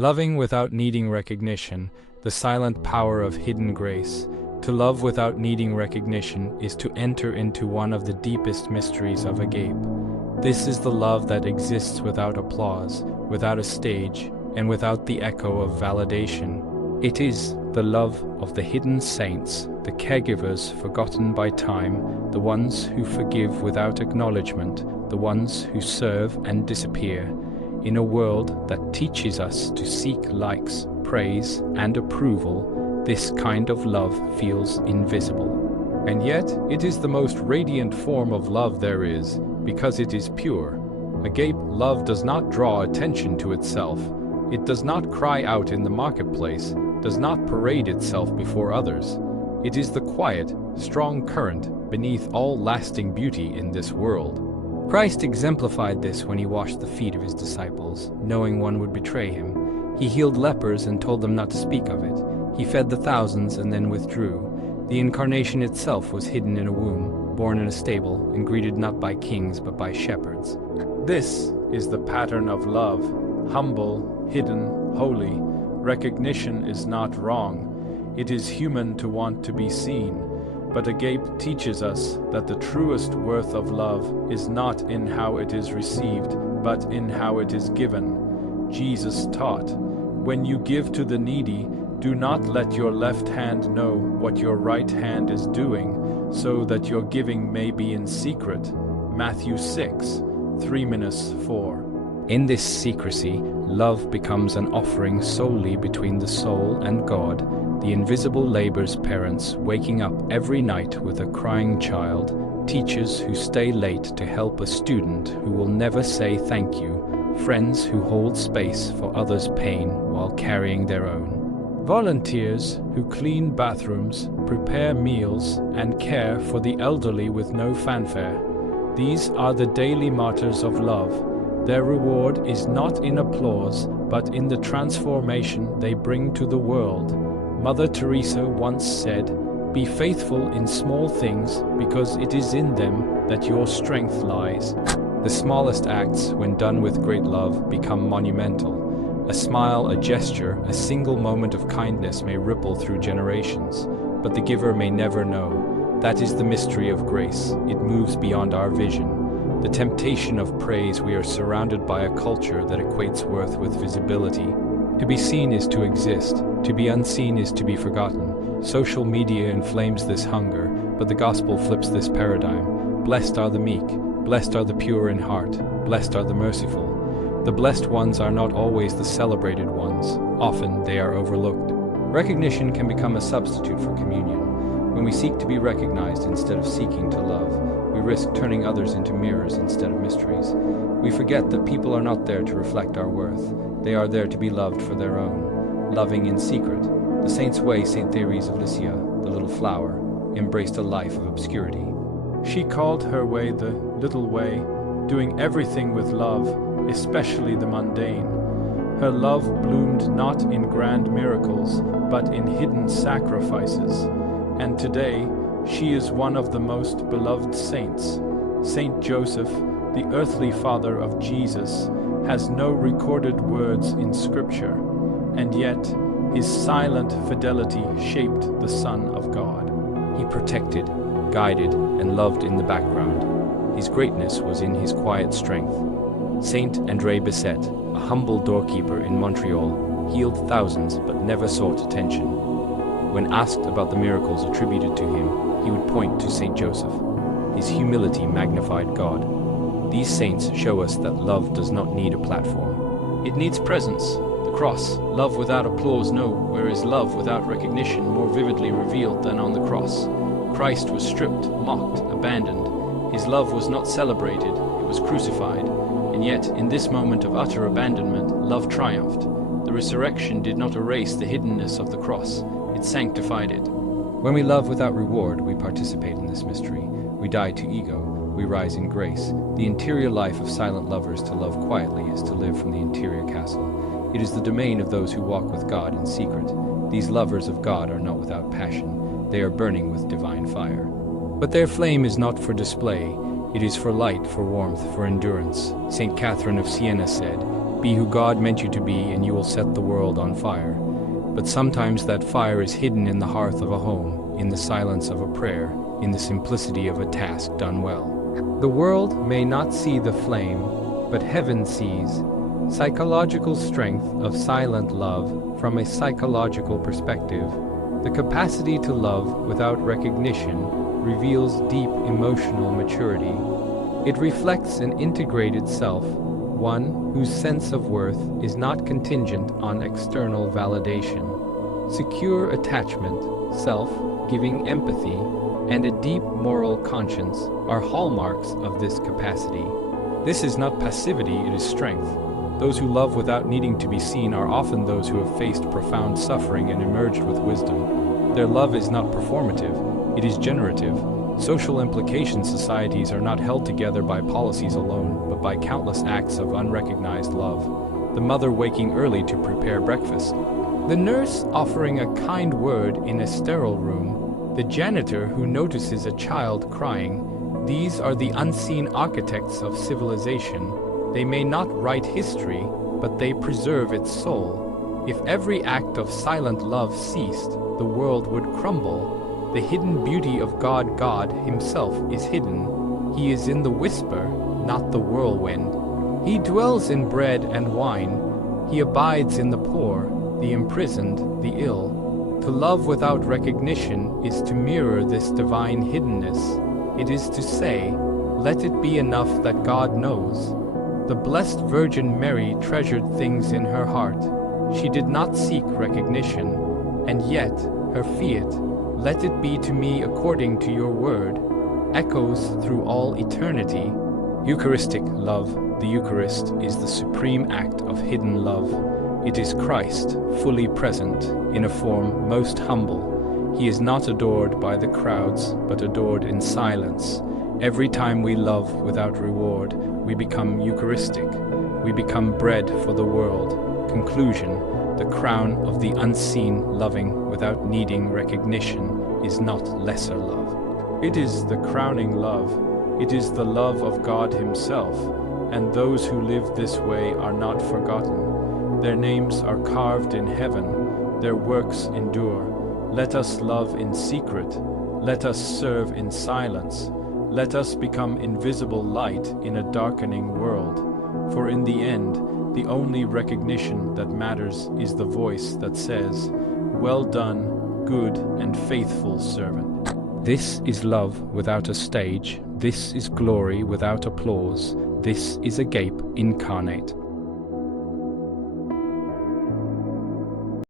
Loving without needing recognition, the silent power of hidden grace. To love without needing recognition is to enter into one of the deepest mysteries of agape. This is the love that exists without applause, without a stage, and without the echo of validation. It is the love of the hidden saints, the caregivers forgotten by time, the ones who forgive without acknowledgement, the ones who serve and disappear. In a world that teaches us to seek likes, praise, and approval, this kind of love feels invisible. And yet, it is the most radiant form of love there is, because it is pure. Agape love does not draw attention to itself. It does not cry out in the marketplace, does not parade itself before others. It is the quiet, strong current beneath all lasting beauty in this world. Christ exemplified this when he washed the feet of his disciples, knowing one would betray him. He healed lepers and told them not to speak of it. He fed the thousands and then withdrew. The incarnation itself was hidden in a womb, born in a stable, and greeted not by kings but by shepherds. This is the pattern of love, humble, hidden, holy. Recognition is not wrong. It is human to want to be seen. But agape teaches us that the truest worth of love is not in how it is received, but in how it is given. Jesus taught, "When you give to the needy, do not let your left hand know what your right hand is doing, so that your giving may be in secret." Matthew 6, 3-4. In this secrecy, love becomes an offering solely between the soul and God, the invisible labor's parents waking up every night with a crying child, teachers who stay late to help a student who will never say thank you, friends who hold space for others' pain while carrying their own, volunteers who clean bathrooms, prepare meals, and care for the elderly with no fanfare. These are the daily martyrs of love. Their reward is not in applause, but in the transformation they bring to the world. Mother Teresa once said, "Be faithful in small things, because it is in them that your strength lies." The smallest acts, when done with great love, become monumental. A smile, a gesture, a single moment of kindness may ripple through generations, but the giver may never know. That is the mystery of grace. It moves beyond our vision. The temptation of praise, we are surrounded by a culture that equates worth with visibility. To be seen is to exist. To be unseen is to be forgotten. Social media inflames this hunger, but the gospel flips this paradigm. Blessed are the meek. Blessed are the pure in heart. Blessed are the merciful. The blessed ones are not always the celebrated ones. Often they are overlooked. Recognition can become a substitute for communion. When we seek to be recognized instead of seeking to love, we risk turning others into mirrors instead of mysteries. We forget that people are not there to reflect our worth. They are there to be loved for their own, loving in secret. The saint's way, Saint Thérèse of Lisieux, the little flower, embraced a life of obscurity. She called her way the little way, doing everything with love, especially the mundane. Her love bloomed not in grand miracles, but in hidden sacrifices. And today, she is one of the most beloved saints. Saint Joseph, the earthly father of Jesus, has no recorded words in Scripture, and yet his silent fidelity shaped the Son of God. He protected, guided, and loved in the background. His greatness was in his quiet strength. Saint André Bessette, a humble doorkeeper in Montreal, healed thousands but never sought attention. When asked about the miracles attributed to him, he would point to Saint Joseph. His humility magnified God. These saints show us that love does not need a platform. It needs presence. The cross, love without applause, no, where is love without recognition more vividly revealed than on the cross? Christ was stripped, mocked, abandoned. His love was not celebrated, it was crucified. And yet, in this moment of utter abandonment, love triumphed. The resurrection did not erase the hiddenness of the cross, it sanctified it. When we love without reward, we participate in this mystery. We die to ego, we rise in grace. The interior life of silent lovers to love quietly is to live from the interior castle. It is the domain of those who walk with God in secret. These lovers of God are not without passion. They are burning with divine fire. But their flame is not for display. It is for light, for warmth, for endurance. St. Catherine of Siena said, Be who God meant you to be, and you will set the world on fire. But sometimes that fire is hidden in the hearth of a home, in the silence of a prayer, in the simplicity of a task done well. The world may not see the flame, but heaven sees. Psychological strength of silent love from a psychological perspective. The capacity to love without recognition reveals deep emotional maturity. It reflects an integrated self, one whose sense of worth is not contingent on external validation. Secure attachment, self-giving empathy, and a deep moral conscience are hallmarks of this capacity. This is not passivity, it is strength. Those who love without needing to be seen are often those who have faced profound suffering and emerged with wisdom. Their love is not performative, it is generative. Social implication societies are not held together by policies alone, but by countless acts of unrecognized love. The mother waking early to prepare breakfast. The nurse offering a kind word in a sterile room. The janitor who notices a child crying. These are the unseen architects of civilization. They may not write history, but they preserve its soul. If every act of silent love ceased, the world would crumble. The hidden beauty of God himself is hidden. He is in the whisper, not the whirlwind. He dwells in bread and wine. He abides in the poor, the imprisoned, the ill. To love without recognition is to mirror this divine hiddenness. It is to say, let it be enough that God knows. The Blessed Virgin Mary treasured things in her heart. She did not seek recognition, and yet her fiat, let it be to me according to your word, echoes through all eternity. Eucharistic love. The Eucharist is the supreme act of hidden love. It is Christ, fully present, in a form most humble. He is not adored by the crowds, but adored in silence. Every time we love without reward, we become Eucharistic. We become bread for the world. Conclusion. The crown of the unseen loving without needing recognition is not lesser love. It is the crowning love. It is the love of God himself, and those who live this way are not forgotten. Their names are carved in heaven. Their works endure. Let us love in secret. Let us serve in silence. Let us become invisible light in a darkening world. For in the end, the only recognition that matters is the voice that says, "Well done, good and faithful servant." This is love without a stage. This is glory without applause. This is agape incarnate.